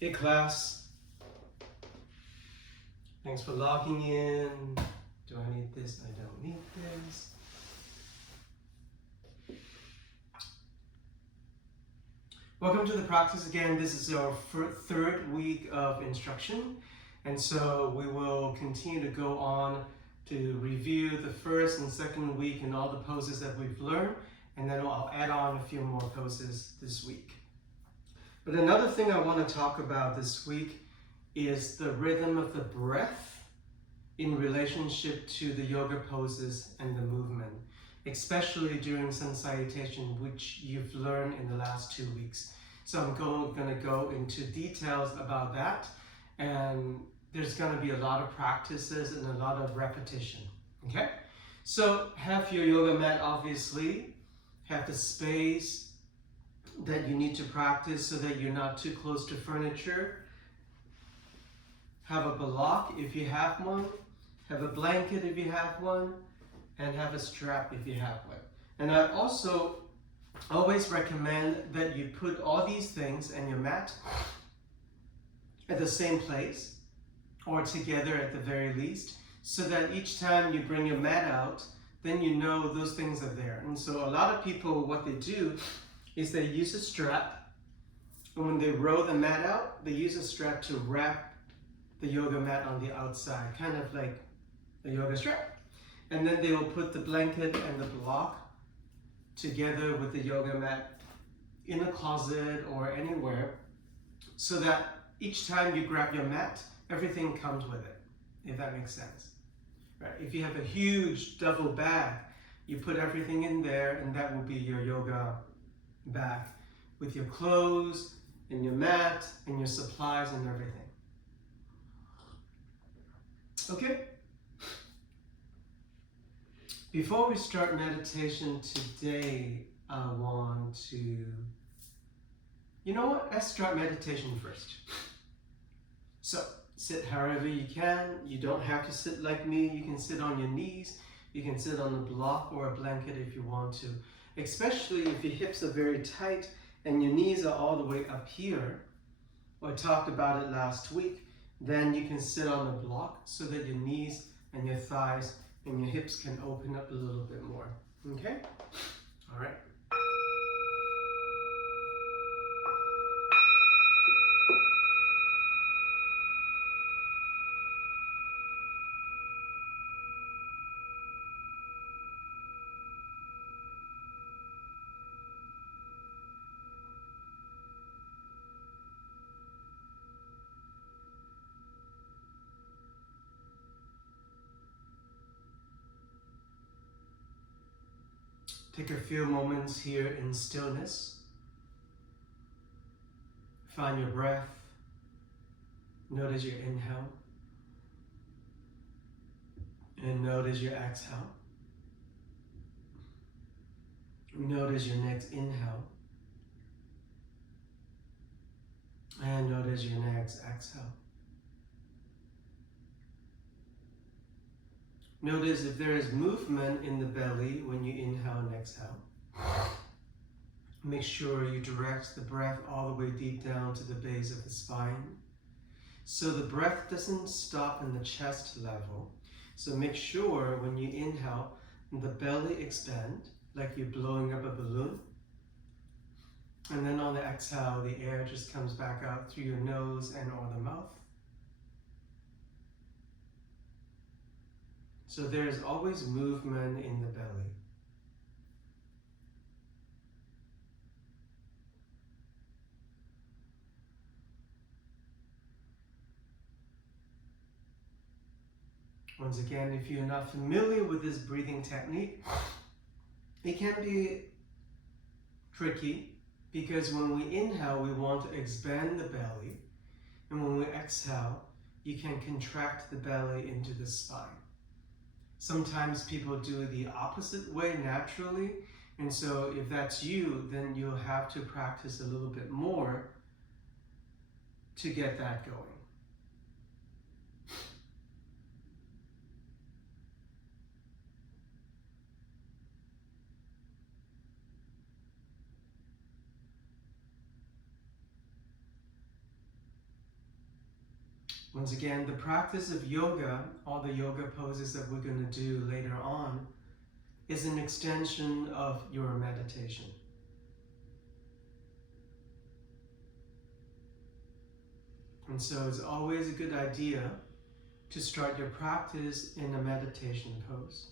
Hey class, thanks for logging in. Do I need this? I don't need this. Welcome to the practice again. This is our third week of instruction, and so we will continue to go on to review the first and second week and all the poses that we've learned, and then I'll add on a few more poses this week. But another thing I want to talk about this week is the rhythm of the breath in relationship to the yoga poses and the movement, especially during sun salutation, which you've learned in the last 2 weeks. So I'm going to go into details about that, and there's going to be a lot of practices and a lot of repetition. Okay? So have your yoga mat, obviously, have the space that you need to practice so that you're not too close to furniture. Have a block if you have one, have a blanket if you have one, and have a strap if you have one. And I also always recommend that you put all these things and your mat at the same place or together at the very least, so that each time you bring your mat out, then you know those things are there. And so a lot of people, what they do is they use a strap, and when they roll the mat out, they use a strap to wrap the yoga mat on the outside, kind of like a yoga strap. And then they will put the blanket and the block together with the yoga mat in a closet or anywhere, so that each time you grab your mat, everything comes with it, if that makes sense. Right? If you have a huge duffel bag, you put everything in there, and that will be your yoga bag with your clothes and your mat and your supplies and everything. Okay? Before we start meditation today, I want to, you know what? Let's start meditation first. So, sit however you can. You don't have to sit like me. You can sit on your knees. You can sit on a block or a blanket if you want to. Especially if your hips are very tight and your knees are all the way up here. I talked about it last week. Then you can sit on the block so that your knees and your thighs and your hips can open up a little bit more. Okay? All right. Take a few moments here in stillness. Find your breath. Notice your inhale. And notice your exhale. Notice your next inhale. And notice your next exhale. Notice if there is movement in the belly when you inhale and exhale. Make sure you direct the breath all the way deep down to the base of the spine, so the breath doesn't stop in the chest level. So make sure when you inhale, the belly expand like you're blowing up a balloon. And then on the exhale, the air just comes back out through your nose and or the mouth. So there's always movement in the belly. Once again, if you're not familiar with this breathing technique, it can be tricky because when we inhale, we want to expand the belly, and when we exhale, you can contract the belly into the spine. Sometimes people do it the opposite way naturally, and so if that's you, then you'll have to practice a little bit more to get that going. Once again, the practice of yoga, all the yoga poses that we're going to do later on, is an extension of your meditation. And so it's always a good idea to start your practice in a meditation pose.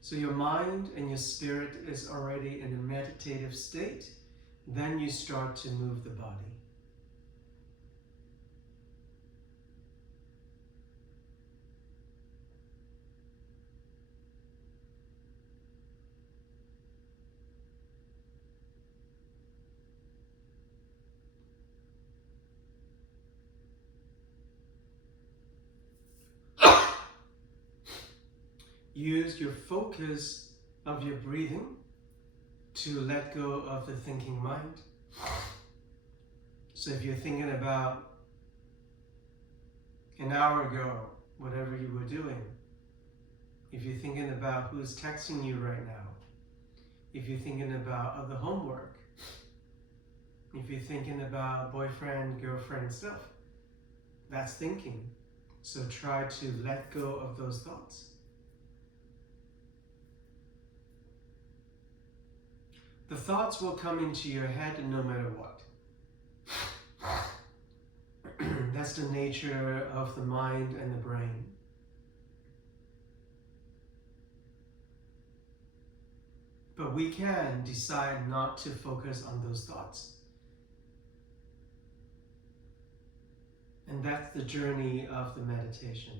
So your mind and your spirit is already in a meditative state, then you start to move the body. Use your focus of your breathing to let go of the thinking mind. So if you're thinking about an hour ago, whatever you were doing, if you're thinking about who's texting you right now, if you're thinking about other homework, if you're thinking about boyfriend, girlfriend stuff, that's thinking. So try to let go of those thoughts. The thoughts will come into your head no matter what. That's the nature of the mind and the brain. But we can decide not to focus on those thoughts. And that's the journey of the meditation.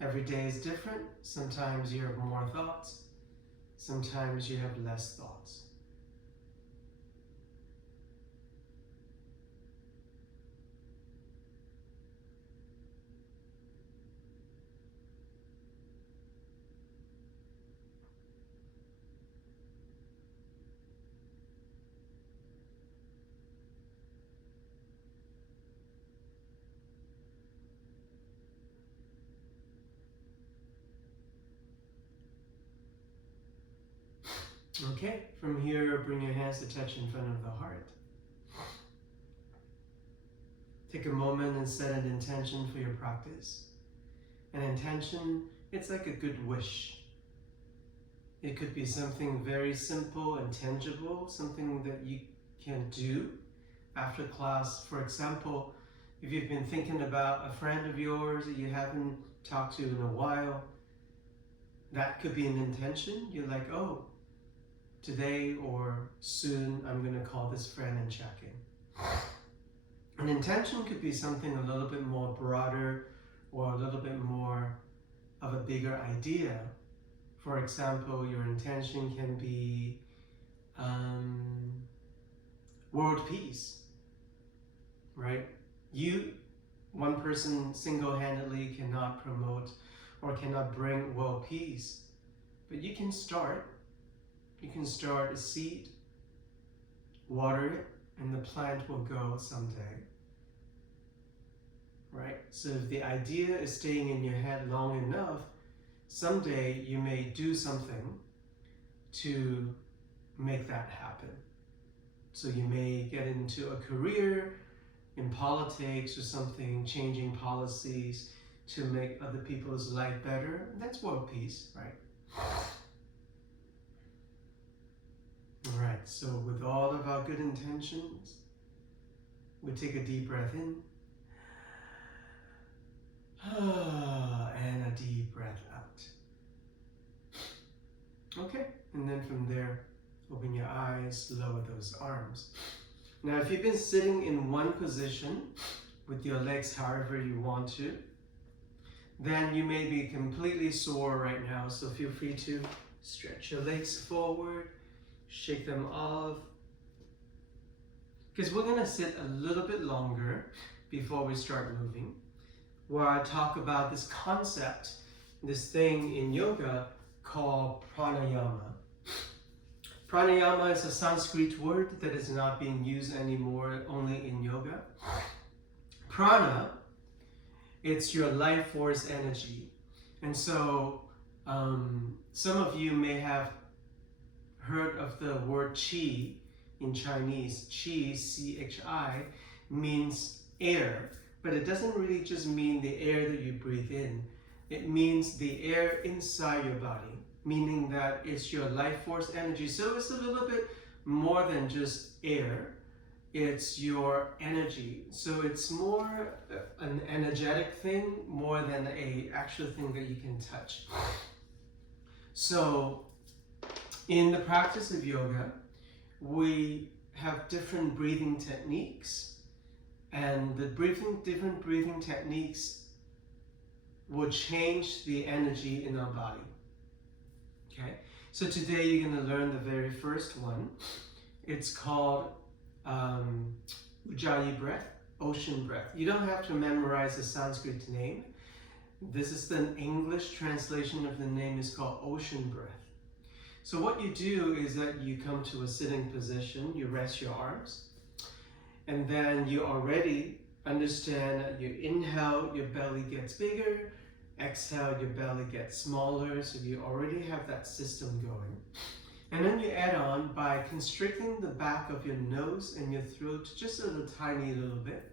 Every day is different. Sometimes you have more thoughts. Sometimes you have less thoughts. Okay, from here, bring your hands to touch in front of the heart. Take a moment and set an intention for your practice. An intention, it's like a good wish. It could be something very simple and tangible, something that you can do after class. For example, if you've been thinking about a friend of yours that you haven't talked to in a while, that could be an intention. You're like, oh, today or soon I'm going to call this friend and check in. An intention could be something a little bit more broader or a little bit more of a bigger idea. For example, your intention can be world peace, right? You, one person single-handedly cannot promote or cannot bring world peace, but you can start. You can start a seed, water it, and the plant will go someday, right? So if the idea is staying in your head long enough, someday you may do something to make that happen. So you may get into a career in politics or something, changing policies to make other people's life better. That's world peace, right? All right, so with all of our good intentions, we take a deep breath in, and a deep breath out. Okay, and then from there, open your eyes, lower those arms. Now, if you've been sitting in one position with your legs however you want to, then you may be completely sore right now, so feel free to stretch your legs forward, shake them off, because we're going to sit a little bit longer before we start moving, where I talk about this concept, this thing in yoga called pranayama. Pranayama is a Sanskrit word that is not being used anymore, only in yoga. Prana, it's your life force energy. And so some of you may have heard of the word qi in Chinese. Qi, C-H-I, means air, but it doesn't really just mean the air that you breathe in. It means the air inside your body, meaning that it's your life force energy. So it's a little bit more than just air. It's your energy. So it's more an energetic thing more than a actual thing that you can touch. So in the practice of yoga, we have different breathing techniques, and the different breathing techniques will change the energy in our body. Okay, so today you're going to learn the very first one. It's called Ujjayi breath, ocean breath. You don't have to memorize the Sanskrit name. This is the English translation of the name, is called ocean breath. So what you do is that you come to a sitting position, you rest your arms, and then you already understand that you inhale, your belly gets bigger, exhale, your belly gets smaller, so you already have that system going. And then you add on by constricting the back of your nose and your throat just a tiny little bit.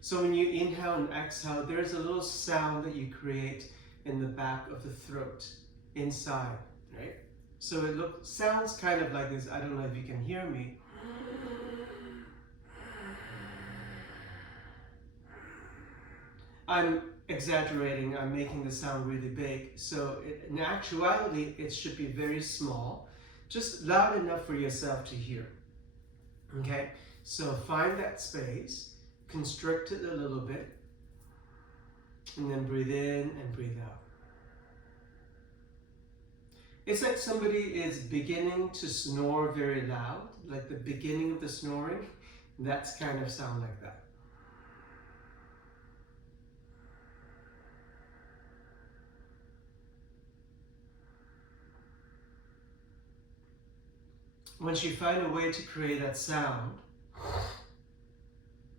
So when you inhale and exhale, there's a little sound that you create in the back of the throat, inside, right? So it sounds kind of like this. I don't know if you can hear me. I'm exaggerating, I'm making the sound really big. So in actuality, it should be very small, just loud enough for yourself to hear. Okay, so find that space, constrict it a little bit, and then breathe in and breathe out. It's like somebody is beginning to snore very loud, like the beginning of the snoring. That's kind of sound like that. Once you find a way to create that sound,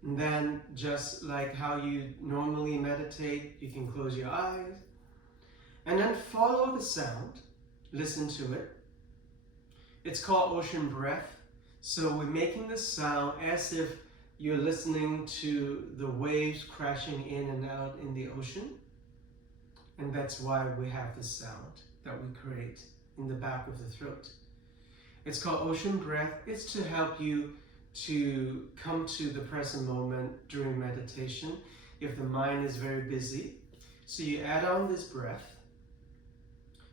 then just like how you normally meditate, you can close your eyes and then follow the sound, listen to it. It's called ocean breath. So we're making the sound as if you're listening to the waves crashing in and out in the ocean. And that's why we have this sound that we create in the back of the throat. It's called ocean breath. It's to help you to come to the present moment during meditation if the mind is very busy. So you add on this breath.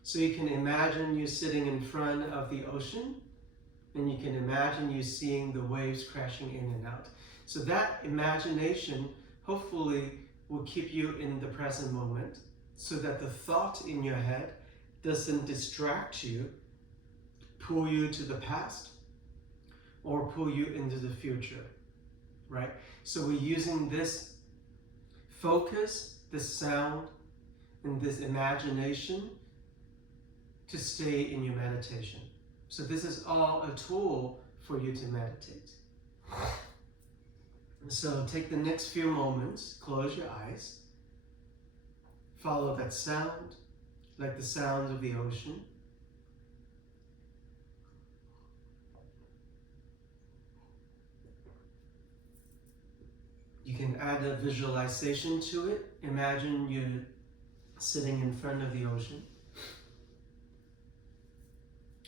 So you can imagine you sitting in front of the ocean, and you can imagine you seeing the waves crashing in and out. So that imagination hopefully will keep you in the present moment so that the thought in your head doesn't distract you, pull you to the past, or pull you into the future, right? So we're using this focus, this sound, and this imagination to stay in your meditation. So this is all a tool for you to meditate. So take the next few moments, close your eyes, follow that sound, like the sound of the ocean. You can add a visualization to it. Imagine you're sitting in front of the ocean.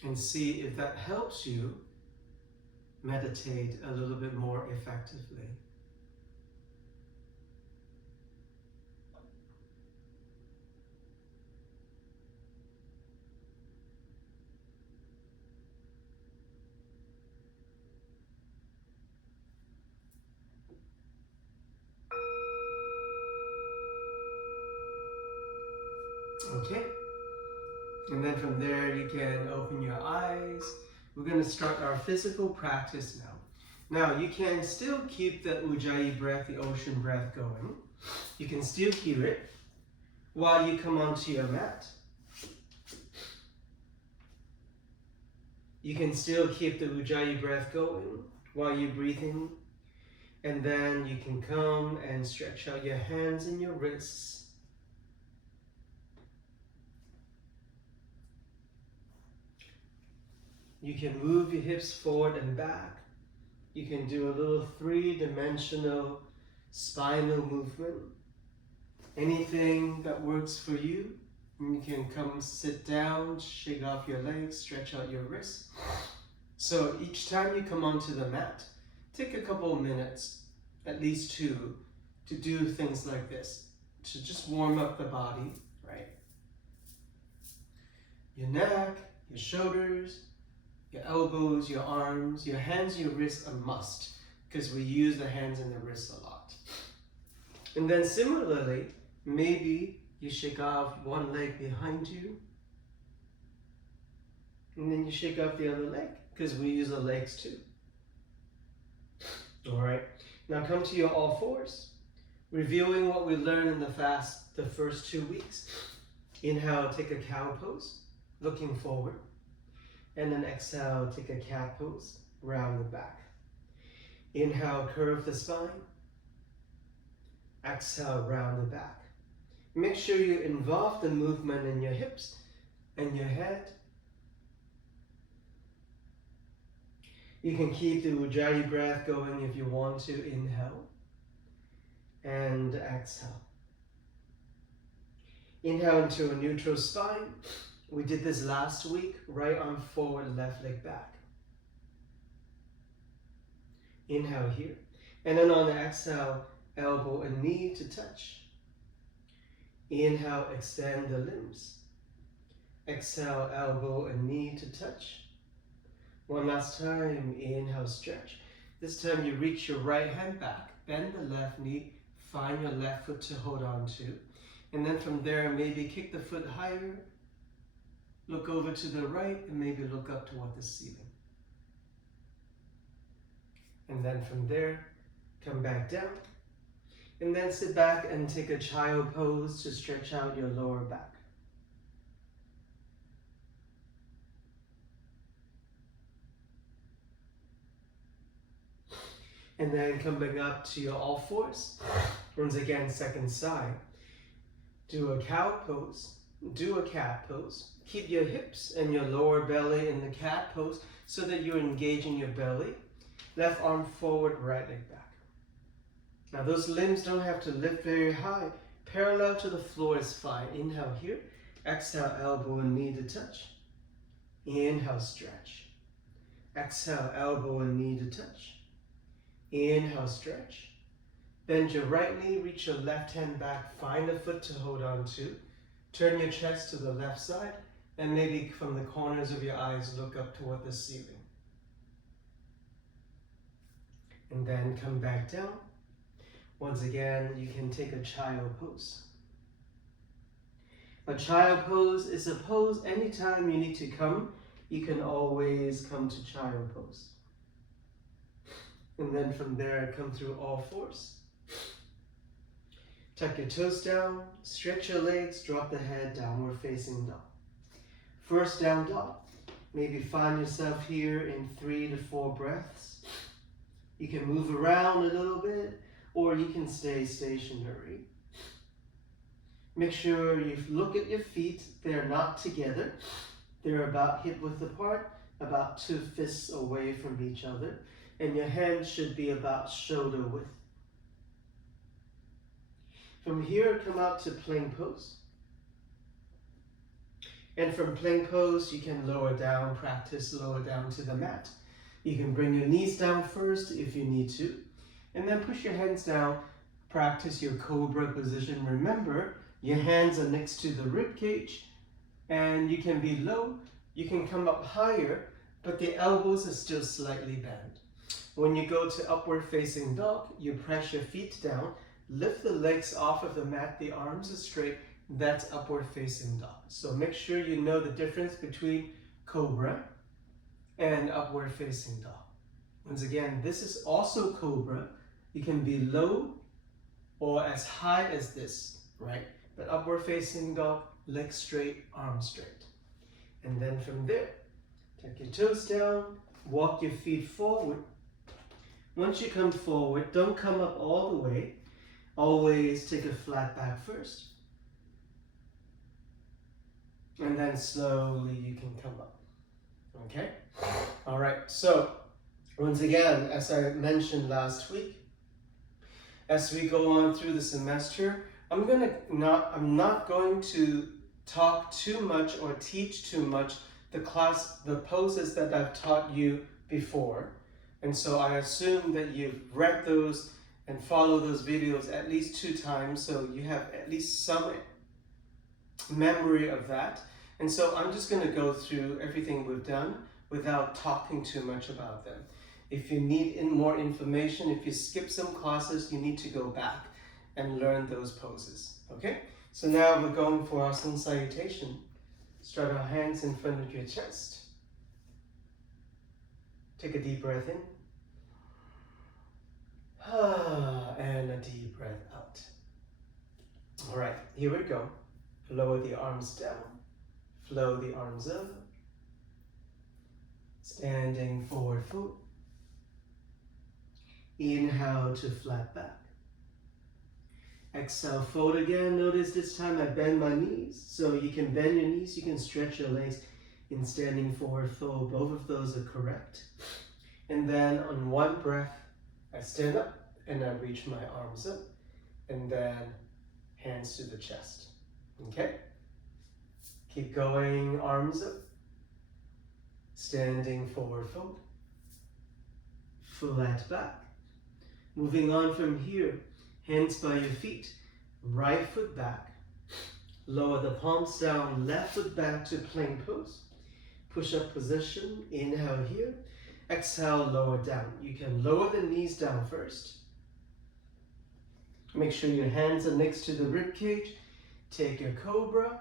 And see if that helps you meditate a little bit more effectively. Okay. And then from there, you can open your eyes. We're going to start our physical practice now. Now, you can still keep the Ujjayi breath, the ocean breath going. You can still hear it while you come onto your mat. You can still keep the Ujjayi breath going while you're breathing. And then you can come and stretch out your hands and your wrists. You can move your hips forward and back. you can do a little three-dimensional spinal movement. Anything that works for you. You can come sit down, shake off your legs, stretch out your wrists. So each time you come onto the mat, take a couple of minutes, at least 2, to do things like this, to just warm up the body, right? Your neck, your shoulders, your elbows, your arms, your hands, your wrists are must, because we use the hands and the wrists a lot. And then similarly, maybe you shake off one leg behind you, and then you shake off the other leg, because we use the legs too. All right, now come to your all fours, reviewing what we learned in the first 2 weeks. Inhale, take a cow pose, looking forward. And then exhale, take a cat pose, round the back. Inhale, curve the spine. Exhale, round the back. Make sure you involve the movement in your hips and your head. You can keep the Ujjayi breath going if you want to. Inhale and exhale. Inhale into a neutral spine. We did this last week. Right arm forward, left leg back. Inhale here. And then on the exhale, elbow and knee to touch. Inhale, extend the limbs. Exhale, elbow and knee to touch. One last time, inhale, stretch. This time you reach your right hand back, bend the left knee, find your left foot to hold on to. And then from there, maybe kick the foot higher, look over to the right, and maybe look up toward the ceiling. And then from there, come back down. And then sit back and take a child pose to stretch out your lower back. And then coming up to your all fours. Once again, second side. Do a cow pose. Do a cat pose. Keep your hips and your lower belly in the cat pose so that you're engaging your belly. Left arm forward, right leg back. Now those limbs don't have to lift very high. Parallel to the floor is fine. Inhale here. Exhale, elbow and knee to touch. Inhale, stretch. Exhale, elbow and knee to touch. Inhale, stretch. Bend your right knee, reach your left hand back, find a foot to hold on to. Turn your chest to the left side, and maybe from the corners of your eyes, look up toward the ceiling. And then come back down. Once again, you can take a child pose. A child pose is a pose anytime you need to come, you can always come to child pose. And then from there, come through all fours. Tuck your toes down, stretch your legs, drop the head, downward facing dog. First down dog. Maybe find yourself here in 3 to 4 breaths. You can move around a little bit, or you can stay stationary. Make sure you look at your feet. They're not together. They're about hip width apart, about 2 fists away from each other. And your hands should be about shoulder width. From here, come out to plank pose. And from plank pose, you can lower down, practice lower down to the mat. You can bring your knees down first if you need to. And then push your hands down, practice your cobra position. Remember, your hands are next to the rib cage, and you can be low, you can come up higher, but the elbows are still slightly bent. When you go to upward facing dog, you press your feet down, lift the legs off of the mat, the arms are straight, that's upward facing dog. So make sure you know the difference between cobra and upward facing dog. Once again, this is also cobra. You can be low or as high as this, right? But upward facing dog, legs straight, arms straight. And then from there, tuck your toes down, walk your feet forward. Once you come forward, don't come up all the way. Always take a flat back first. And then slowly you can come up. Okay? All right, so Once again, as I mentioned last week, as we go on through the semester, I'm not going to talk too much or teach too much the poses that I've taught you before. And so I assume that you've read those and follow those videos at least 2 times, so you have at least some memory of that. And so I'm just going to go through everything we've done without talking too much about them. If you need more information, if you skip some classes, you need to go back and learn those poses. Okay? So now we're going for our sun salutation. Stretch our hands in front of your chest. Take a deep breath in. And a deep breath out. All right, here we go. Lower the arms down. Flow the arms up. Standing forward fold. Inhale to flat back. Exhale, fold again. Notice this time I bend my knees. So you can bend your knees, you can stretch your legs in standing forward fold. Both of those are correct. And then on one breath, I stand up and I reach my arms up. And then hands to the chest. Okay? Keep going, arms up. Standing forward fold. Flat back. Moving on from here, hands by your feet, right foot back. Lower the palms down, left foot back to plank pose. Push-up position, inhale here. Exhale, lower down. You can lower the knees down first. Make sure your hands are next to the rib cage. Take your cobra.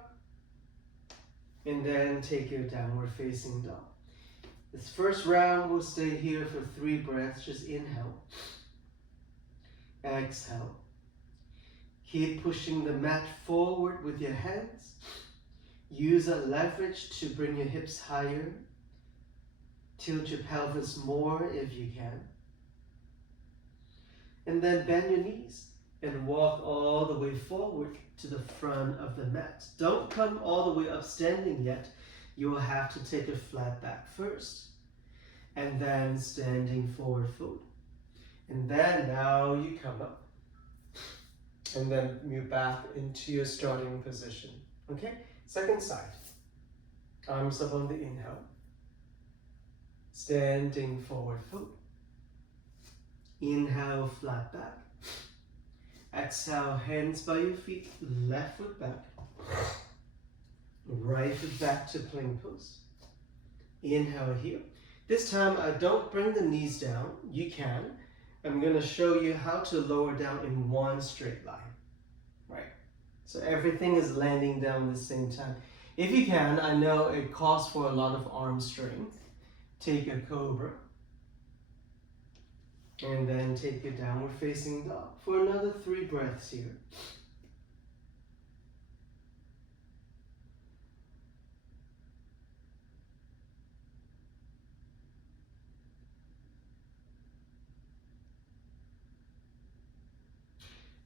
And then take your downward facing dog. This first round, we'll stay here for 3 breaths. Just inhale. Exhale. Keep pushing the mat forward with your hands. Use a leverage to bring your hips higher. Tilt your pelvis more if you can. And then bend your knees and walk all the way forward to the front of the mat. Don't come all the way up standing yet. You will have to take a flat back first. And then standing forward fold. And then now you come up. And then move back into your starting position. Okay? Second side. Arms up on the inhale. Standing forward fold. Inhale, flat back. Exhale, hands by your feet, left foot back. Right foot back to plank pose. Inhale here. This time I don't bring the knees down. You can. I'm going to show you how to lower down in one straight line. Right? So everything is landing down at the same time. If you can, I know it calls for a lot of arm strength. Take a cobra. And then take your downward facing dog for another 3 breaths here.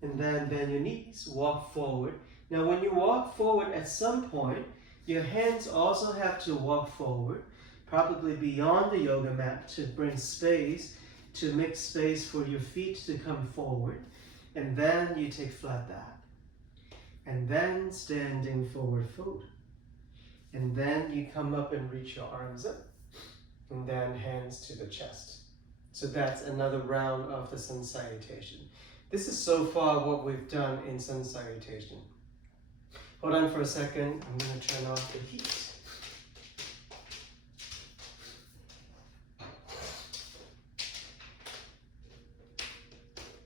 And then bend your knees, walk forward. Now when you walk forward at some point, your hands also have to walk forward, probably beyond the yoga mat to bring space, to make space for your feet to come forward. And then you take flat back. And then standing forward fold. And then you come up and reach your arms up. And then hands to the chest. So that's another round of the sun salutation. This is so far what we've done in sun salutation. Hold on for a second. I'm going to turn off the heat.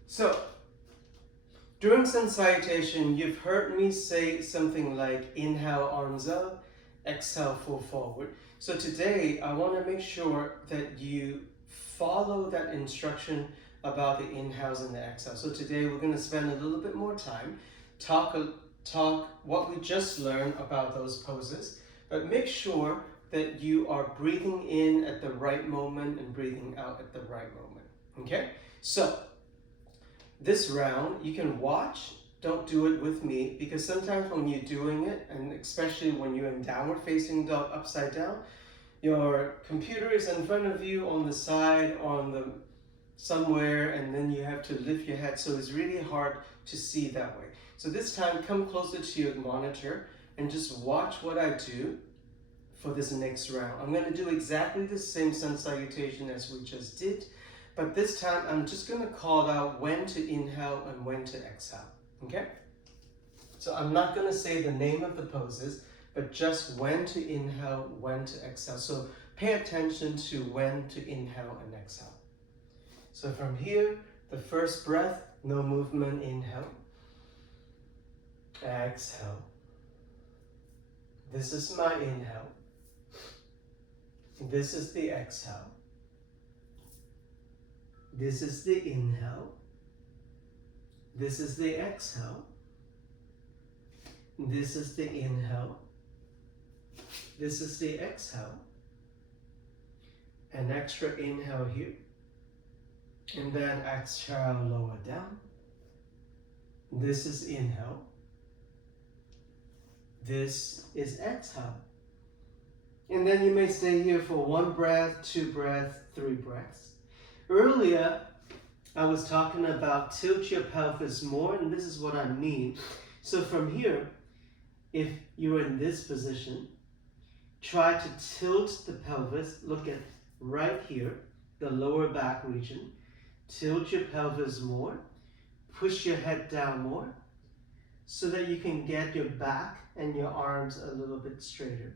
So, during sun salutation, you've heard me say something like inhale, arms up, exhale, full forward. So today, I want to make sure that you follow that instruction about the inhales and the exhales. So today, we're going to spend a little bit more time, talk what we just learned about those poses, but make sure that you are breathing in at the right moment and breathing out at the right moment. Okay? So, this round, you can watch, don't do it with me, because sometimes when you're doing it, and especially when you're in downward facing dog upside down, your computer is in front of you on the side, on the somewhere, and then you have to lift your head, so it's really hard to see that way. So this time, come closer to your monitor and just watch what I do for this next round. I'm going to do exactly the same sun salutation as we just did, but this time I'm just going to call out when to inhale and when to exhale, okay? So I'm not going to say the name of the poses, but just when to inhale, when to exhale. So pay attention to when to inhale and exhale. So from here, the first breath, no movement, inhale, exhale. This is my inhale. This is the exhale. This is the inhale. This is the exhale. This is the inhale. This is the exhale. An extra inhale here. And then exhale, lower down. This is inhale. This is exhale. And then you may stay here for 1 breath, 2 breaths, 3 breaths. Earlier, I was talking about tilt your pelvis more, and this is what I mean. So from here, if you're in this position, try to tilt the pelvis. Look at right here, the lower back region. Tilt your pelvis more. Push your head down more so that you can get your back and your arms a little bit straighter.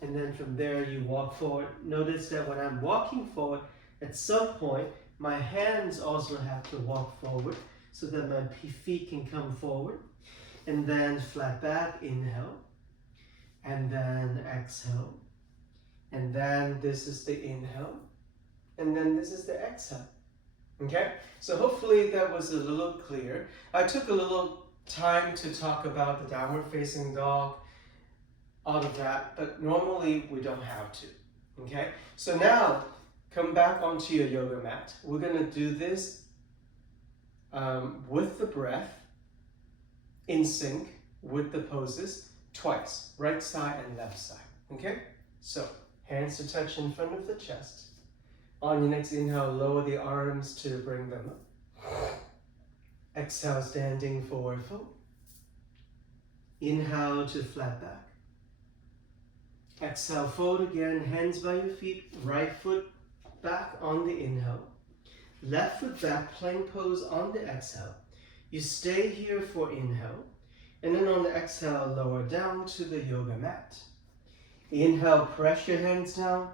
And then from there, you walk forward. Notice that when I'm walking forward, at some point, my hands also have to walk forward so that my feet can come forward. And then flat back, inhale. And then exhale. And then this is the inhale. And then this is the exhale. Okay? So hopefully that was a little clear. I took a little time to talk about the downward facing dog, all of that, but normally we don't have to. Okay? So now, come back onto your yoga mat. We're going to do this with the breath, in sync with the poses, twice, right side and left side. Okay? So, hands to touch in front of the chest. On your next inhale, lower the arms to bring them up. Exhale, standing forward fold. Inhale to flat back. Exhale, fold again, hands by your feet, right foot back on the inhale. Left foot back, plank pose on the exhale. You stay here for inhale, and then on the exhale, lower down to the yoga mat. Inhale, press your hands down,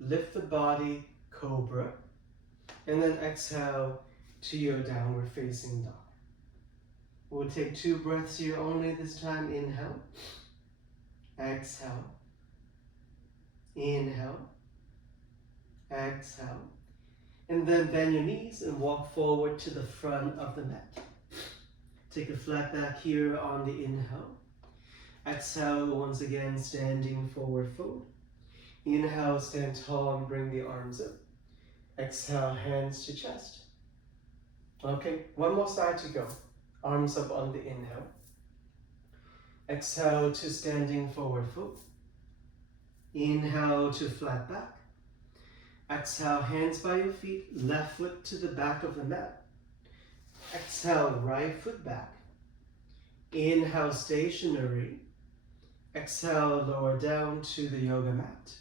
lift the body, cobra, and then exhale to your downward facing dog. We'll take 2 breaths here only this time. Inhale, exhale, inhale, exhale, and then bend your knees and walk forward to the front of the mat. Take a flat back here on the inhale. Exhale, once again, standing forward fold. Inhale, stand tall and bring the arms up. Exhale, hands to chest. Okay, one more side to go. Arms up on the inhale. Exhale to standing forward fold. Inhale to flat back. Exhale, hands by your feet, left foot to the back of the mat. Exhale, right foot back. Inhale, stationary. Exhale, lower down to the yoga mat.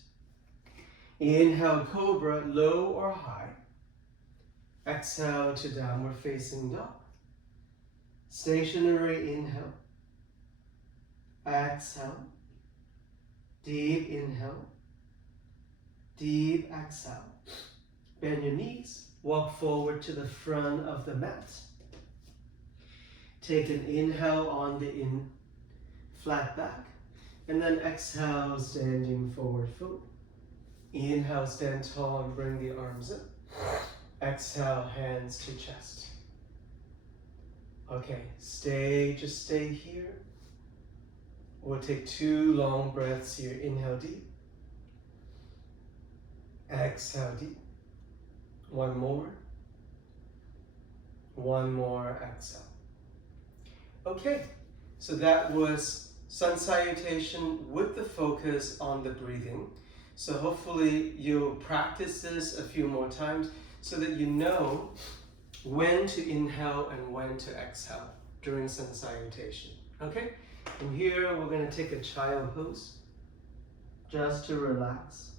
Inhale, cobra, low or high. Exhale to downward facing dog. Stationary inhale. Exhale. Deep inhale. Deep exhale. Bend your knees. Walk forward to the front of the mat. Take an inhale on the flat back. And then exhale, standing forward fold. Inhale, stand tall and bring the arms up. Exhale, hands to chest. Okay, just stay here. We'll take 2 long breaths here. Inhale deep. Exhale deep. One more. One more exhale. Okay, so that was sun salutation with the focus on the breathing. So hopefully you'll practice this a few more times so that you know when to inhale and when to exhale during sun salutation. Okay? And here we're going to take a child pose just to relax.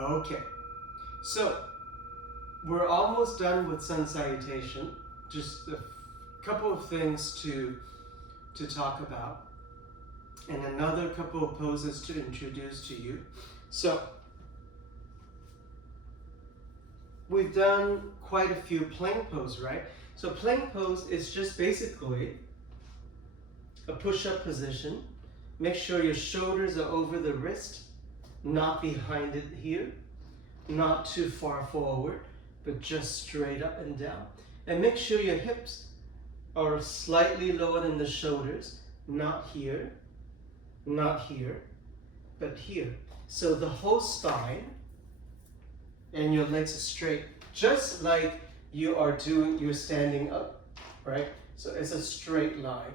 Okay, so we're almost done with sun salutation. Just a couple of things to talk about, and another couple of poses to introduce to you. So we've done quite a few plank pose, right? So plank pose is just basically a push-up position. Make sure your shoulders are over the wrist, not behind it here, not too far forward, but just straight up and down. And make sure your hips are slightly lower than the shoulders, not here, not here, but here. So the whole spine and your legs are straight, just like you're standing up, right? So it's a straight line.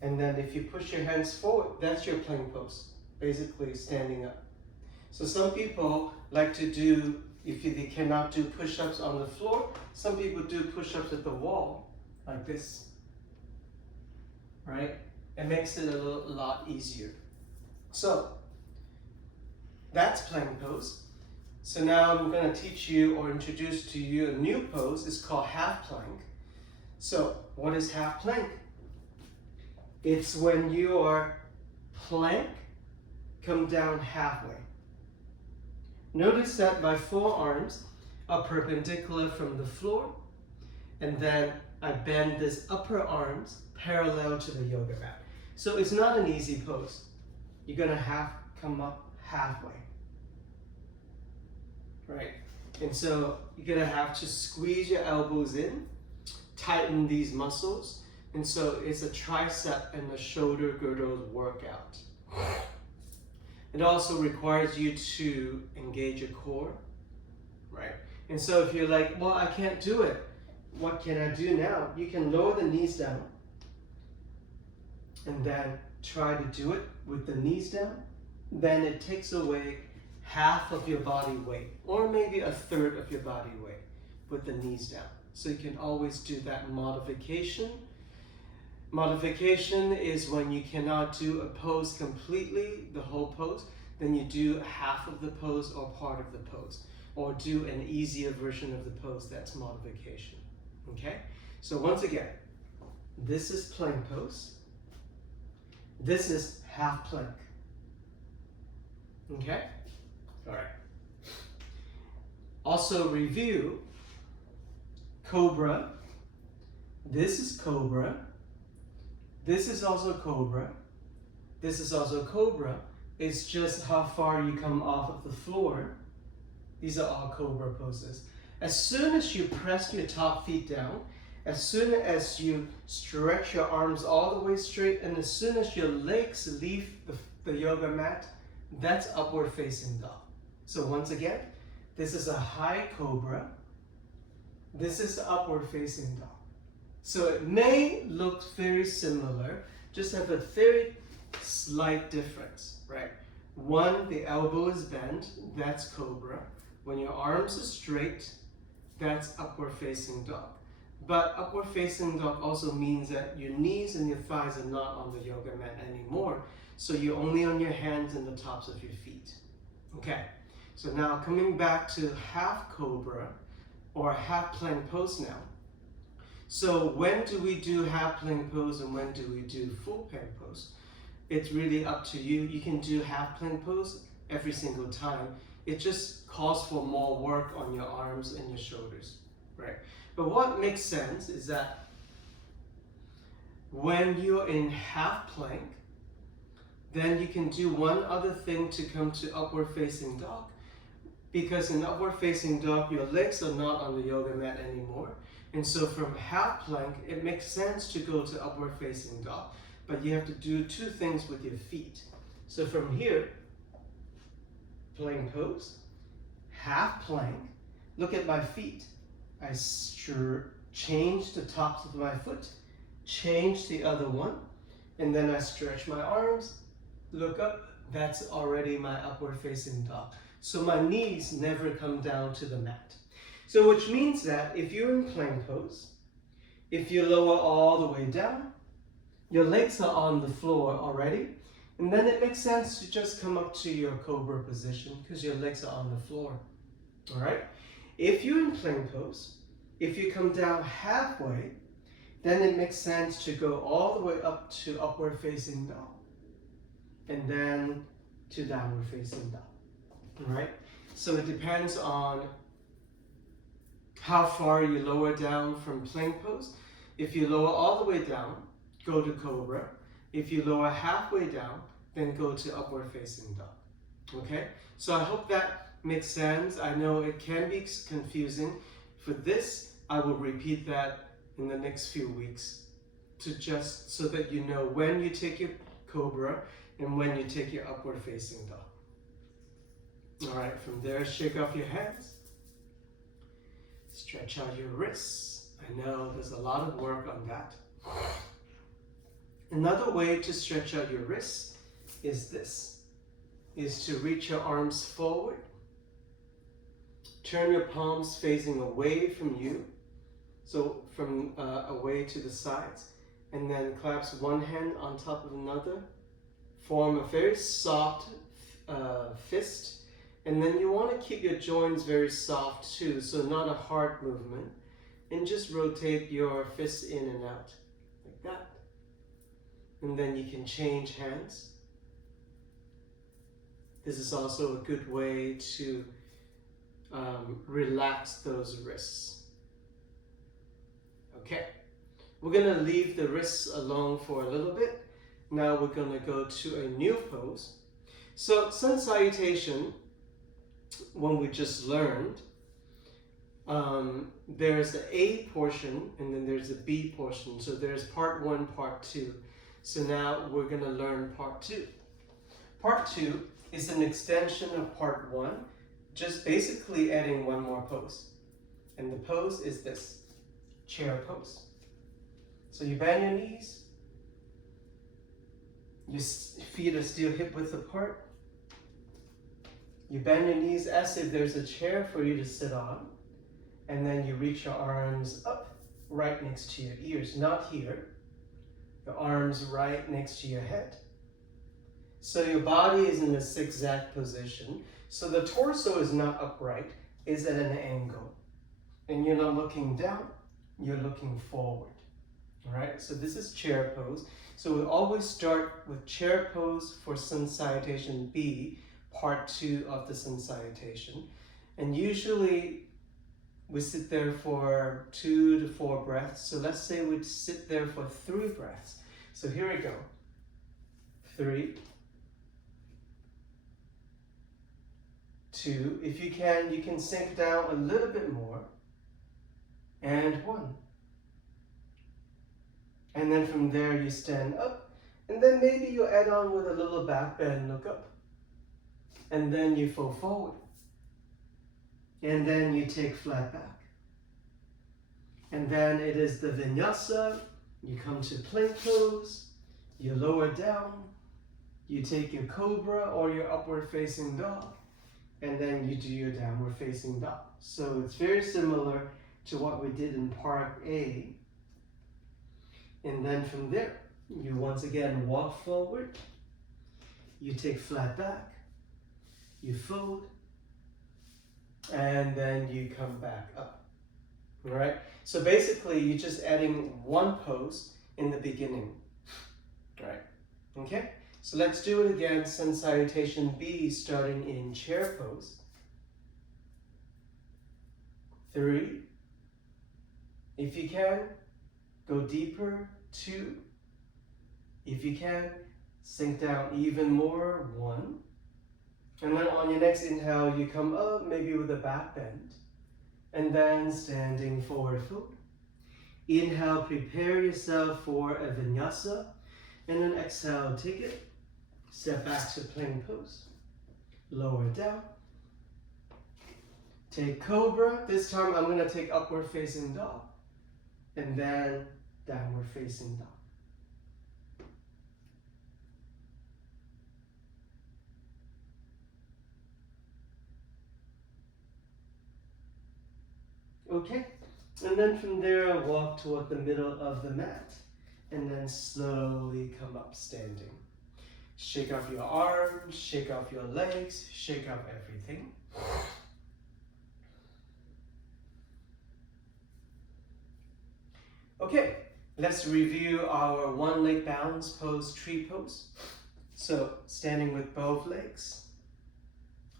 And then if you push your hands forward, that's your plank pose, basically standing up. So some people like to do, they cannot do push-ups on the floor, some people do push-ups at the wall, like this, right? It makes it a lot easier. So that's plank pose. So now I'm going to teach you or introduce to you a new pose. It's called half plank. So what is half plank? It's when you are plank, come down halfway. Notice that my forearms are perpendicular from the floor, and then I bend this upper arms parallel to the yoga mat. So it's not an easy pose. You're gonna come up halfway, right? And so you're gonna have to squeeze your elbows in, tighten these muscles, and so it's a tricep and a shoulder girdle workout. It also requires you to engage your core, right? And so if you're like, well, I can't do it, what can I do now? You can lower the knees down and then try to do it with the knees down. Then it takes away half of your body weight, or maybe a third of your body weight with the knees down. So you can always do that modification. Modification is when you cannot do a pose completely, the whole pose, then you do half of the pose or part of the pose, or do an easier version of the pose. That's modification. Okay? So once again, this is plank pose. This is half plank. Okay? All right. Also review cobra. This is cobra. This is also cobra. This is also cobra. It's just how far you come off of the floor. These are all cobra poses. As soon as you press your top feet down, as soon as you stretch your arms all the way straight, and as soon as your legs leave the yoga mat, that's upward facing dog. So once again, this is a high cobra. This is upward facing dog. So it may look very similar, just have a very slight difference, right? One, the elbow is bent, that's cobra. When your arms are straight, that's upward facing dog. But upward facing dog also means that your knees and your thighs are not on the yoga mat anymore, so you're only on your hands and the tops of your feet. Okay, so now coming back to half cobra or half plank pose now. So when do we do half plank pose and when do we do full plank pose? It's really up to you. You can do half plank pose every single time. It just calls for more work on your arms and your shoulders, right? But what makes sense is that When you're in half plank, then you can do one other thing to come to upward facing dog. Because in upward facing dog, your legs are not on the yoga mat anymore. And so from half plank, it makes sense to go to upward facing dog. But you have to do two things with your feet. So from here, plank pose, half plank, look at my feet. I change the tops of my foot, change the other one, and then I stretch my arms, look up. That's already my upward facing dog. So my knees never come down to the mat. So which means that if you're in plank pose, if you lower all the way down, your legs are on the floor already, and then it makes sense to just come up to your cobra position because your legs are on the floor. All right? If you're in plank pose, if you come down halfway, then it makes sense to go all the way up to upward facing dog, and then to downward facing dog. All right? So it depends on how far you lower down from plank pose. If you lower all the way down, go to cobra. If you lower halfway down, then go to upward facing dog. Okay? So I hope that makes sense. I know it can be confusing. For this, I will repeat that in the next few weeks to just so that you know when you take your cobra and when you take your upward facing dog. All right, from there, shake off your hands. Stretch out your wrists. I know there's a lot of work on that. Another way to stretch out your wrists is this, is to reach your arms forward. Turn your palms facing away from you, so from away to the sides, and then clasp one hand on top of another. Form a very soft fist, and then you want to keep your joints very soft too, so not a hard movement, and just rotate your fists in and out, like that. And then you can change hands. This is also a good way to relax those wrists. Okay, we're gonna leave the wrists alone for a little bit. Now we're gonna go to a new pose. So sun salutation, when we just learned, there's the A portion and then there's the B portion. So there's part 1, part 2. So now we're gonna learn part 2. Part 2 is an extension of part 1, just basically adding one more pose. And the pose is this, chair pose. So you bend your knees, your feet are still hip width apart. You bend your knees as if there's a chair for you to sit on, and then you reach your arms up right next to your ears, not here. Your arms right next to your head. So your body is in a zigzag position. So the torso is not upright, it's at an angle. And you're not looking down, you're looking forward. All right, so this is chair pose. So we always start with chair pose for sun salutation B, part 2 of the sun salutation. And usually we sit there for 2 to 4 breaths. So let's say we sit there for 3 breaths. So here we go. 3, 2. If you can sink down a little bit more. And 1. And then from there you stand up. And then maybe you add on with a little back bend, look up. And then you fall forward. And then you take flat back. And then it is the vinyasa. You come to plank pose. You lower down. You take your cobra or your upward facing dog. And then you do your downward facing dog. So it's very similar to what we did in part A. And then from there, you once again walk forward. You take flat back. You fold. And then you come back up. All right? So basically, you're just adding one pose in the beginning. All right? Okay? So let's do it again. Sun salutation B, starting in chair pose. 3. If you can, go deeper. 2. If you can, sink down even more. 1. And then on your next inhale, you come up, maybe with a back bend. And then standing forward fold. Inhale, prepare yourself for a vinyasa. And then exhale, take it. Step back to plank pose. Lower down. Take cobra. This time I'm going to take upward facing dog. And then downward facing dog. Okay, and then from there, walk toward the middle of the mat, and then slowly come up standing. Shake off your arms, shake off your legs, shake off everything. Okay, let's review our one leg balance pose, tree pose. So standing with both legs,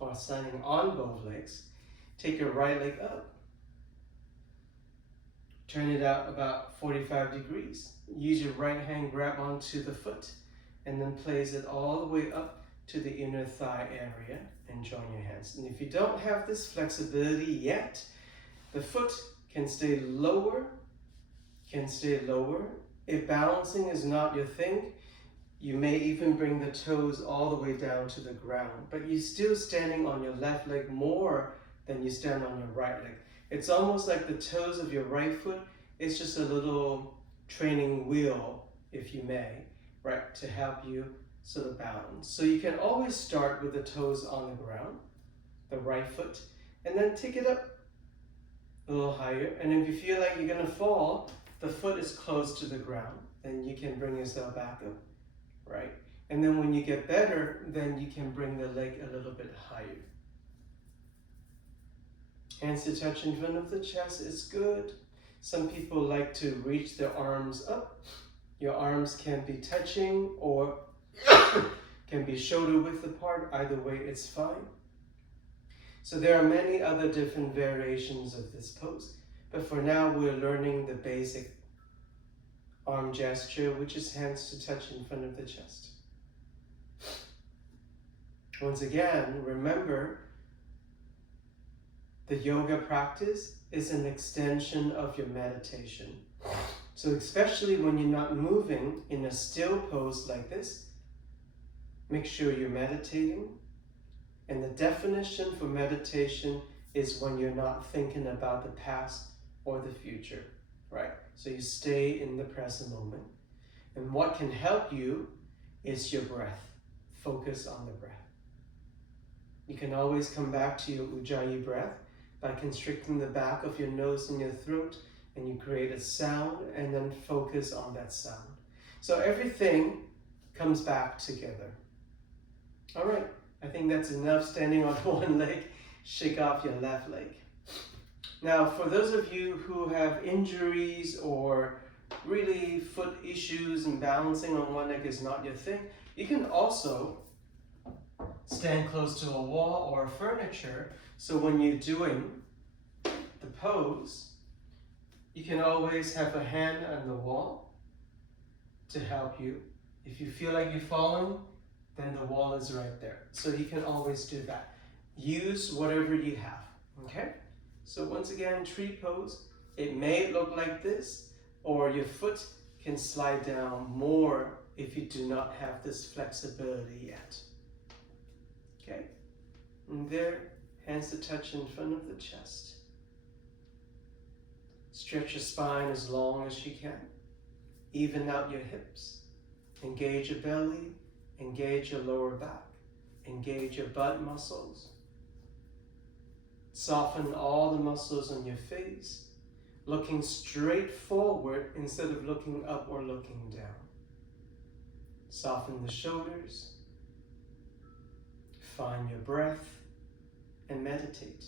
or standing on both legs, take your right leg up. Turn it out about 45 degrees. Use your right hand, grab onto the foot, and then place it all the way up to the inner thigh area and join your hands. And if you don't have this flexibility yet, the foot can stay lower, If balancing is not your thing, you may even bring the toes all the way down to the ground, but you're still standing on your left leg more than you stand on your right leg. It's almost like the toes of your right foot is just a little training wheel, if you may, right, to help you sort of balance. So you can always start with the toes on the ground, the right foot, and then take it up a little higher. And if you feel like you're gonna fall, the foot is close to the ground, then you can bring yourself back up, right? And then when you get better, then you can bring the leg a little bit higher. Hands to touch in front of the chest is good. Some people like to reach their arms up. Your arms can be touching or can be shoulder width apart. Either way, it's fine. So there are many other different variations of this pose. But for now, we're learning the basic arm gesture, which is hands to touch in front of the chest. Once again, remember, the yoga practice is an extension of your meditation. So especially when you're not moving in a still pose like this, make sure you're meditating. And the definition for meditation is when you're not thinking about the past or the future, right? So you stay in the present moment. And what can help you is your breath. Focus on the breath. You can always come back to your Ujjayi breath by constricting the back of your nose and your throat, and you create a sound and then focus on that sound. So everything comes back together. All right, I think that's enough standing on one leg. Shake off your left leg. Now, for those of you who have injuries or really foot issues and balancing on one leg is not your thing, you can also stand close to a wall or furniture. So when you're doing the pose, you can always have a hand on the wall to help you. If you feel like you're falling, then the wall is right there. So you can always do that. Use whatever you have, okay? So once again, tree pose, it may look like this, or your foot can slide down more if you do not have this flexibility yet. Okay? And there, hands to touch in front of the chest. Stretch your spine as long as you can. Even out your hips. Engage your belly, engage your lower back, engage your butt muscles. Soften all the muscles on your face, looking straight forward instead of looking up or looking down. Soften the shoulders, find your breath, and meditate.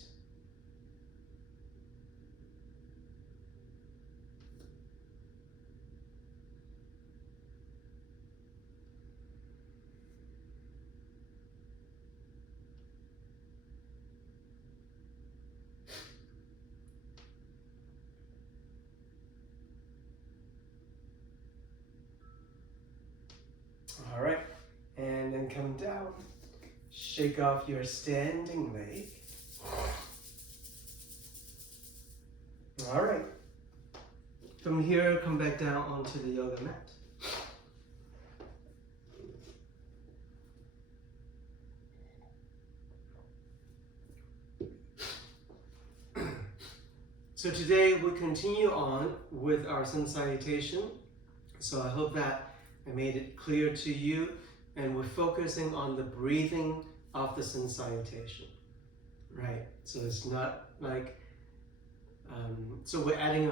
and come down. Shake off your standing leg. All right. From here, come back down onto the yoga mat. So today we continue on with our sun salutation. So I hope that I made it clear to you, and we're focusing on the breathing of the sun salutation, right? So it's not like, so we're adding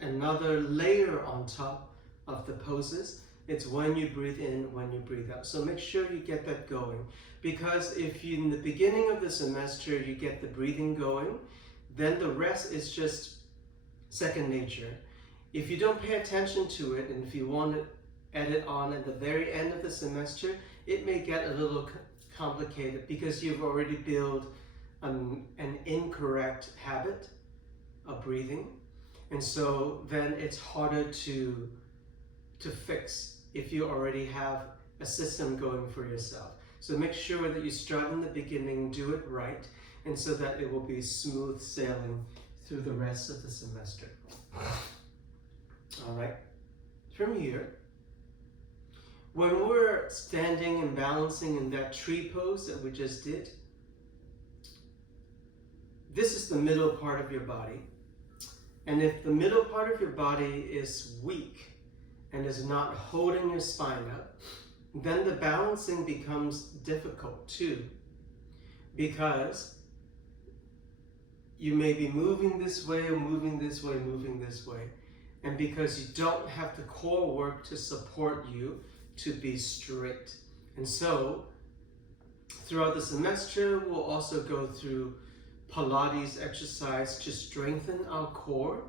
another layer on top of the poses. It's when you breathe in, when you breathe out. So make sure you get that going, because if you, in the beginning of the semester, you get the breathing going, then the rest is just second nature. If you don't pay attention to it, and if you want to add it on at the very end of the semester, it may get a little complicated because you've already built an incorrect habit of breathing. And so then it's harder to fix if you already have a system going for yourself. So make sure that you start in the beginning, do it right, and so that it will be smooth sailing through the rest of the semester. All right, from here, when we're standing and balancing in that tree pose that we just did, this is the middle part of your body. And if the middle part of your body is weak and is not holding your spine up, then the balancing becomes difficult too, because you may be moving this way or moving this way, moving this way. And because you don't have the core work to support you to be straight. And so throughout the semester, we'll also go through Pilates exercise to strengthen our core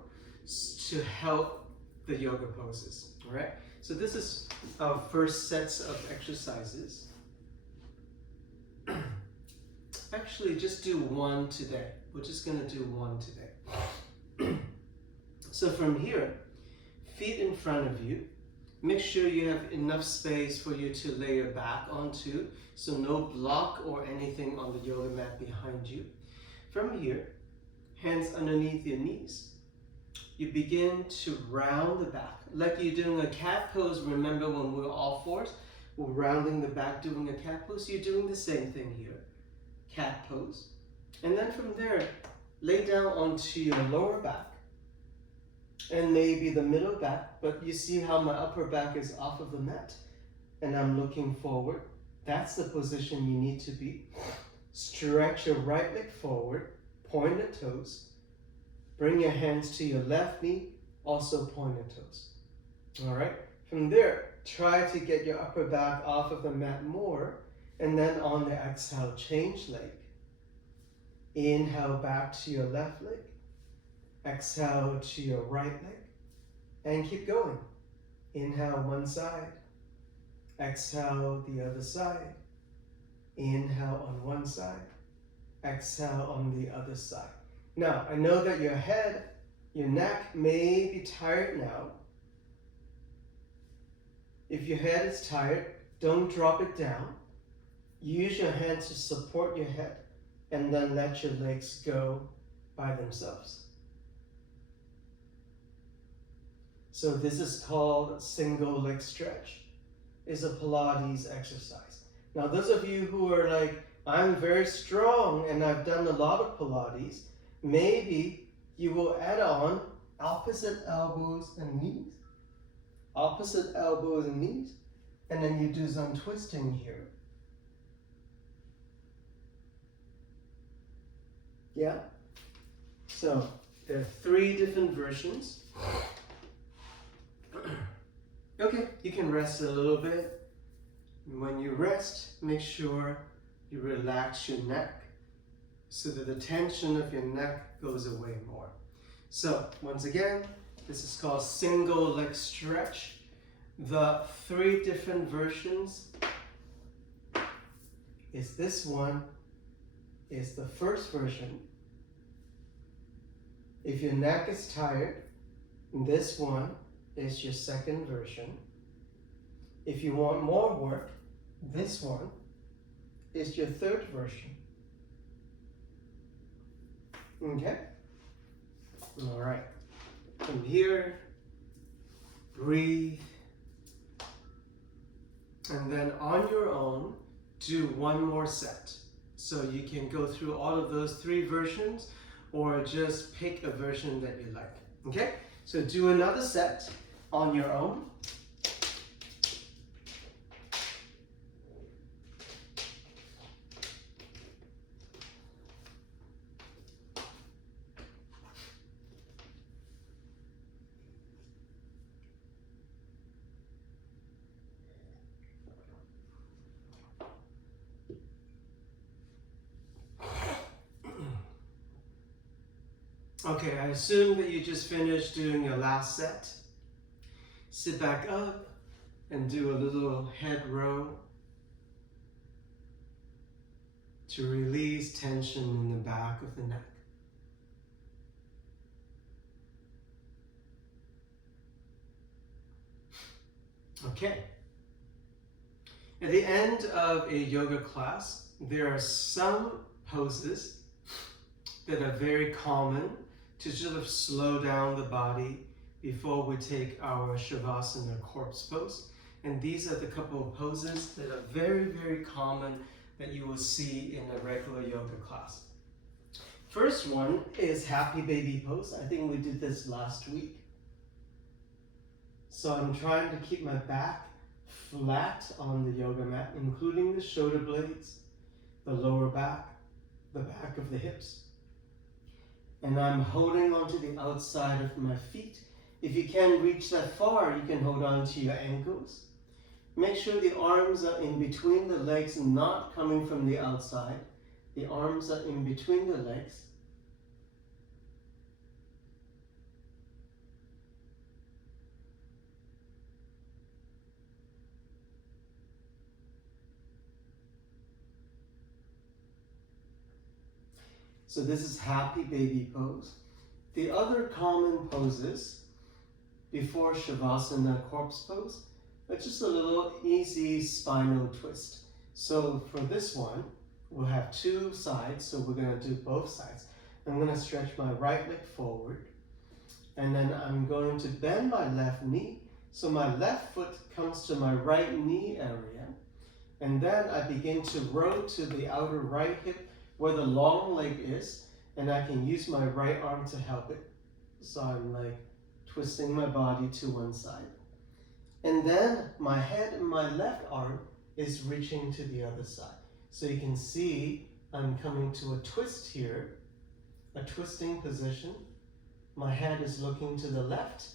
to help the yoga poses. All right. So this is our first sets of exercises. Actually, just do one today. We're just going to do one today. So from here, feet in front of you. Make sure you have enough space for you to lay your back onto, so no block or anything on the yoga mat behind you. From here, hands underneath your knees. You begin to round the back. Like you're doing a cat pose, remember when we were all fours? We're rounding the back, doing a cat pose. You're doing the same thing here. Cat pose. And then from there, lay down onto your lower back and maybe the middle back, but you see how my upper back is off of the mat and I'm looking forward. That's the position you need to be. Stretch your right leg forward, point the toes. Bring your hands to your left knee, also point the toes. All right, from there, try to get your upper back off of the mat more, and then on the exhale, change leg. Inhale back to your left leg, exhale to your right leg, and keep going. Inhale one side, exhale the other side. Inhale on one side, exhale on the other side. Now, I know that your head, your neck may be tired now. If your head is tired, don't drop it down. Use your hands to support your head and then let your legs go by themselves. So this is called single leg stretch. It's a Pilates exercise. Now those of you who are like, I'm very strong and I've done a lot of Pilates, maybe you will add on opposite elbows and knees. Opposite elbows and knees. And then you do some twisting here. Yeah? So there are 3 different versions. Okay, you can rest a little bit. When you rest, make sure you relax your neck so that the tension of your neck goes away more. So once again, this is called single leg stretch. The 3 different versions is this one is the first version. If your neck is tired, this one is your second version. If you want more work, This one is your third version. Okay? All right. From here, breathe. And then on your own, do one more set. So you can go through all of those 3 versions or just pick a version that you like. Okay? So do another set on your own. Okay, I assume that you just finished doing your last set. Sit back up and do a little head row to release tension in the back of the neck. Okay. At the end of a yoga class, there are some poses that are very common to sort of slow down the body before we take our Shavasana corpse pose. And these are the couple of poses that are very, very common that you will see in a regular yoga class. First one is happy baby pose. I think we did this last week. So I'm trying to keep my back flat on the yoga mat, including the shoulder blades, the lower back, the back of the hips. And I'm holding onto the outside of my feet. If you can't reach that far, you can hold on to your ankles. Make sure the arms are in between the legs, not coming from the outside. The arms are in between the legs. So this is happy baby pose. The other common poses before Shavasana corpse pose are just a little easy spinal twist. So for this one, we'll have 2 sides, so we're going to do both sides. I'm going to stretch my right leg forward, and then I'm going to bend my left knee, so my left foot comes to my right knee area, and then I begin to row to the outer right hip where the long leg is, and I can use my right arm to help it. So I'm like twisting my body to one side. And then my head and my left arm is reaching to the other side. So you can see I'm coming to a twist here, a twisting position. My head is looking to the left,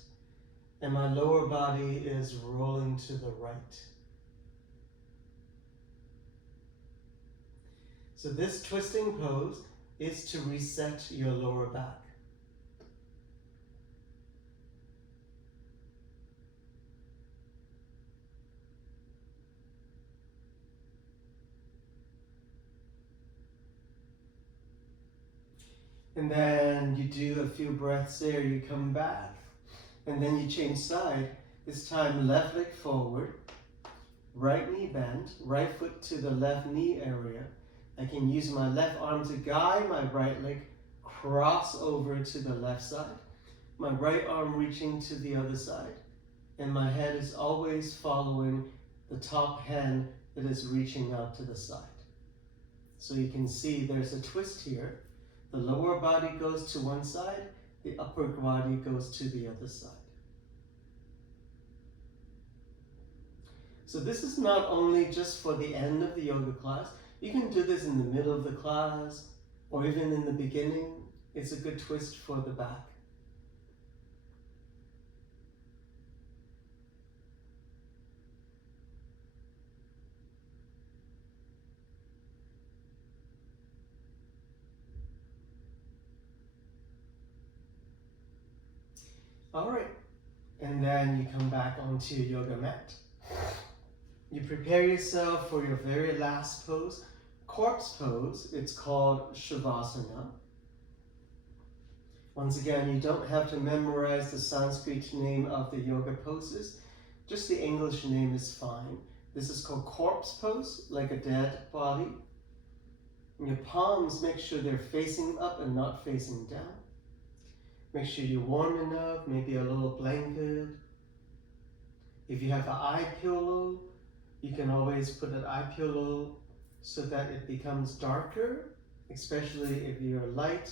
and my lower body is rolling to the right. So this twisting pose is to reset your lower back. And then you do a few breaths there, you come back, and then you change side. This time left leg forward, right knee bend, right foot to the left knee area. I can use my left arm to guide my right leg, cross over to the left side. My right arm reaching to the other side. And my head is always following the top hand that is reaching out to the side. So you can see there's a twist here. The lower body goes to one side, the upper body goes to the other side. So this is not only just for the end of the yoga class. You can do this in the middle of the class or even in the beginning. It's a good twist for the back. All right, and then you come back onto your yoga mat. You prepare yourself for your very last pose, corpse pose. It's called Shavasana. Once again, you don't have to memorize the Sanskrit name of the yoga poses. Just the English name is fine. This is called corpse pose, like a dead body. And your palms, make sure they're facing up and not facing down. Make sure you're warm enough, maybe a little blanket. If you have an eye pillow, you can always put an eye pillow so that it becomes darker, especially if you're light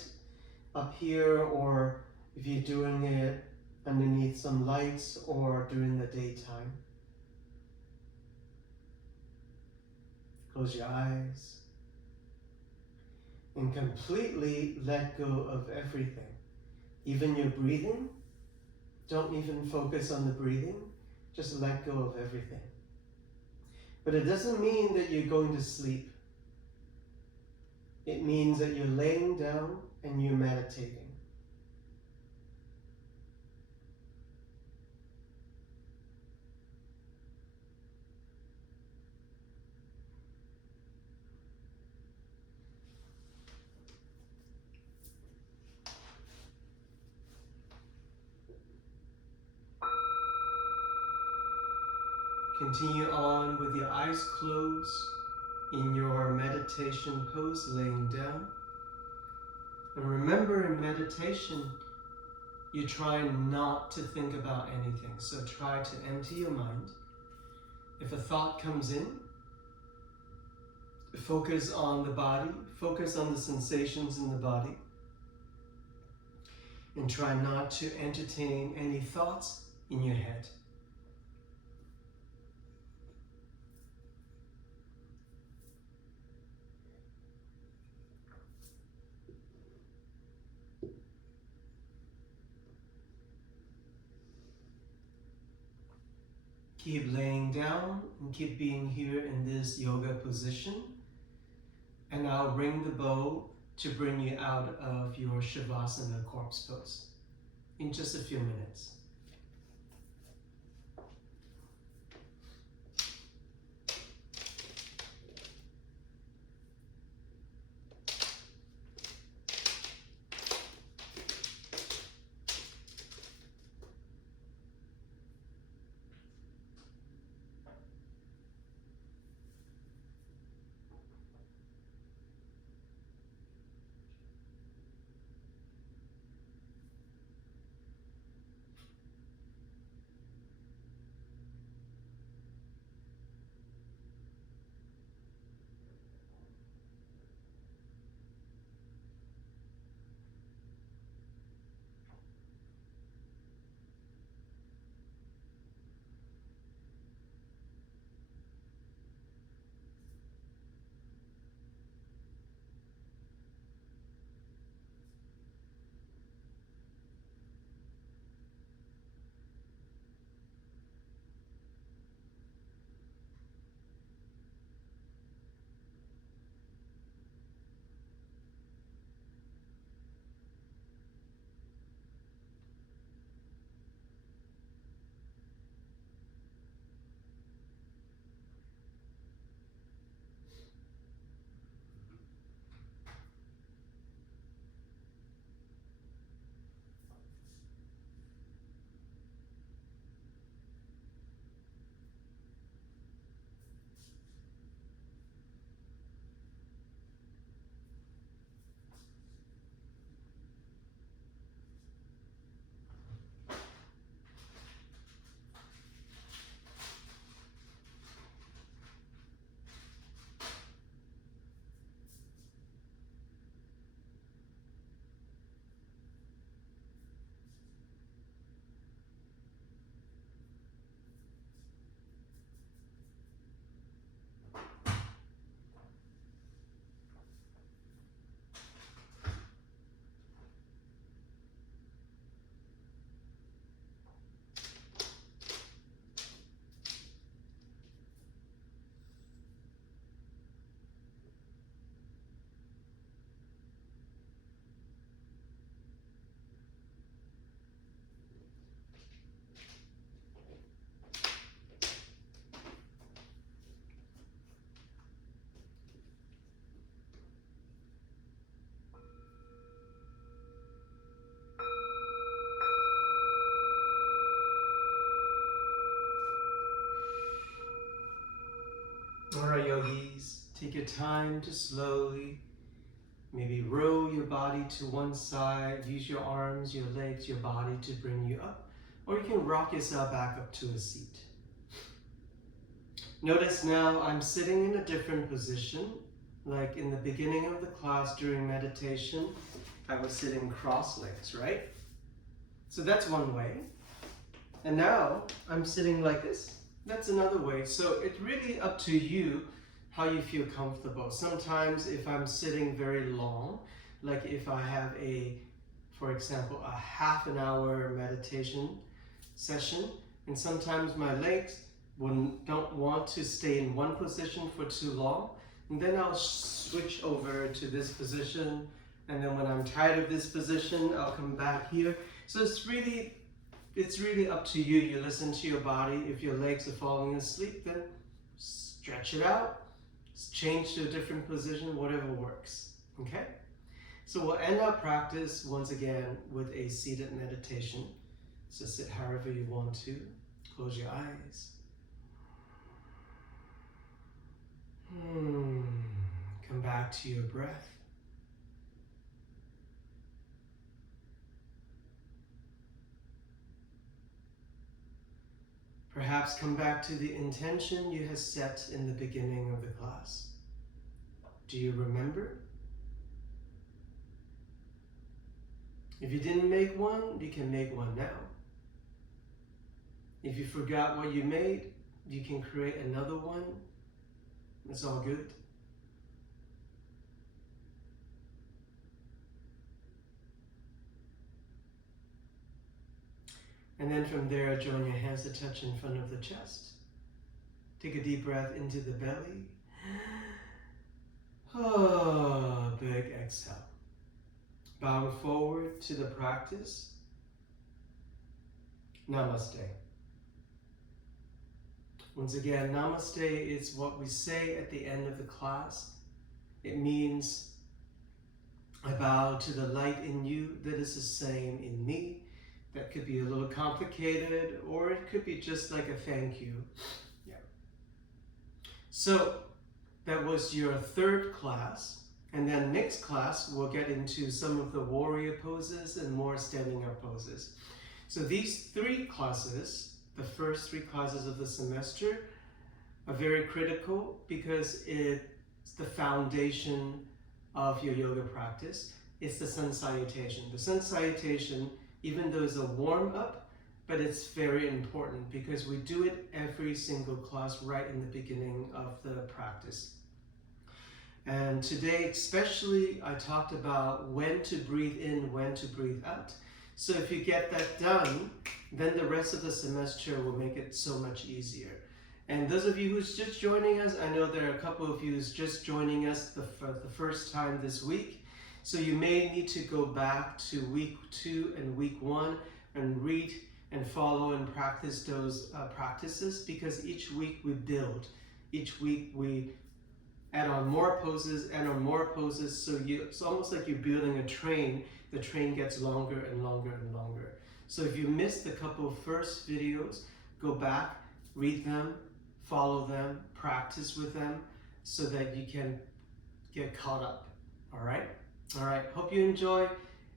up here or if you're doing it underneath some lights or during the daytime. Close your eyes and completely let go of everything. Even your breathing, don't even focus on the breathing, just let go of everything. But it doesn't mean that you're going to sleep. It means that you're laying down and you're meditating. Continue on with your eyes closed in your meditation pose, laying down. And remember, in meditation, you try not to think about anything. So try to empty your mind. If a thought comes in, focus on the body, focus on the sensations in the body, and try not to entertain any thoughts in your head. Keep laying down and keep being here in this yoga position. And I'll ring the bow to bring you out of your Shavasana corpse pose in just a few minutes. Alright, yogis, take your time to slowly maybe roll your body to one side, use your arms, your legs, your body to bring you up, or you can rock yourself back up to a seat. Notice now I'm sitting in a different position, like in the beginning of the class during meditation, I was sitting cross-legs, right? So that's one way. And now I'm sitting like this. That's another way. So it's really up to you how you feel comfortable. Sometimes if I'm sitting very long, like if I have for example, a half an hour meditation session, and sometimes my legs don't want to stay in one position for too long, and then I'll switch over to this position, and then when I'm tired of this position, I'll come back here. So it's really up to you. You listen to your body. If your legs are falling asleep, then stretch it out, change to a different position, whatever works, okay? So we'll end our practice once again with a seated meditation. So sit however you want to. Close your eyes. Come back to your breath. Perhaps come back to the intention you have set in the beginning of the class. Do you remember? If you didn't make one, you can make one now. If you forgot what you made, you can create another one. It's all good. And then from there, join your hands to touch in front of the chest. Take a deep breath into the belly. Big exhale. Bow forward to the practice. Namaste. Once again, namaste is what we say at the end of the class. It means I bow to the light in you that is the same in me. That could be a little complicated, or it could be just like a thank you. Yeah. So that was your third class. And then next class, we'll get into some of the warrior poses and more standing up poses. So these three classes, the first three classes of the semester, are very critical because it's the foundation of your yoga practice. It's the sun salutation. The sun salutation, even though it's a warm-up, but it's very important because we do it every single class right in the beginning of the practice. And today, especially, I talked about when to breathe in, when to breathe out. So if you get that done, then the rest of the semester will make it so much easier. And those of you who's just joining us, I know there are a couple of you who's just joining us for the first time this week. So you may need to go back to week 2 and week 1 and read and follow and practice those practices, because each week we build. Each week we add on more poses, so it's almost like you're building a train. The train gets longer and longer and longer. So if you missed a couple of first videos, go back, read them, follow them, practice with them, so that you can get caught up, all right? All right, hope you enjoy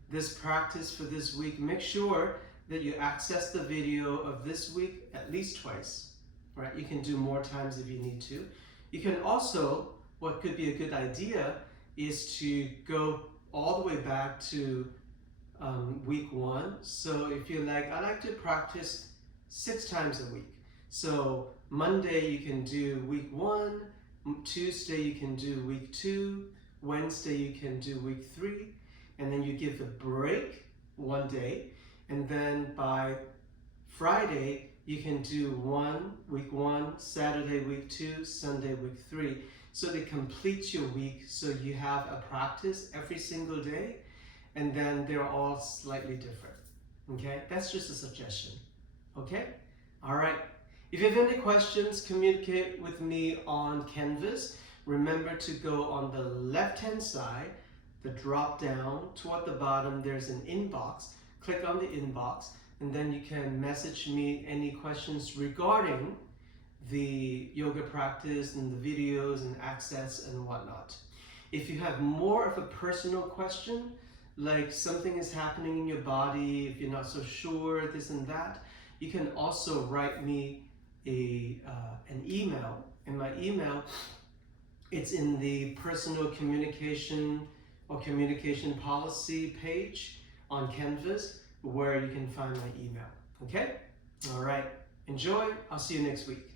this practice for this week. Make sure that you access the video of this week at least twice, all right? You can do more times if you need to. You can also, what could be a good idea is to go all the way back to week 1. So if you're like, I like to practice 6 times a week. So Monday you can do week 1, Tuesday you can do week 2, Wednesday you can do week 3, and then you give the break 1 day, and then by Friday you can do week 1, Saturday week 2, Sunday week 3. So they complete your week, so you have a practice every single day, and then they're all slightly different, okay? That's just a suggestion, okay? All right, if you have any questions, communicate with me on Canvas. Remember to go on the left-hand side, the drop down toward the bottom, there's an inbox. Click on the inbox, and then you can message me any questions regarding the yoga practice and the videos and access and whatnot. If you have more of a personal question, like something is happening in your body, if you're not so sure, this and that, you can also write me an email. And my email, it's in the personal communication or communication policy page on Canvas, where you can find my email. Okay? All right. Enjoy. I'll see you next week.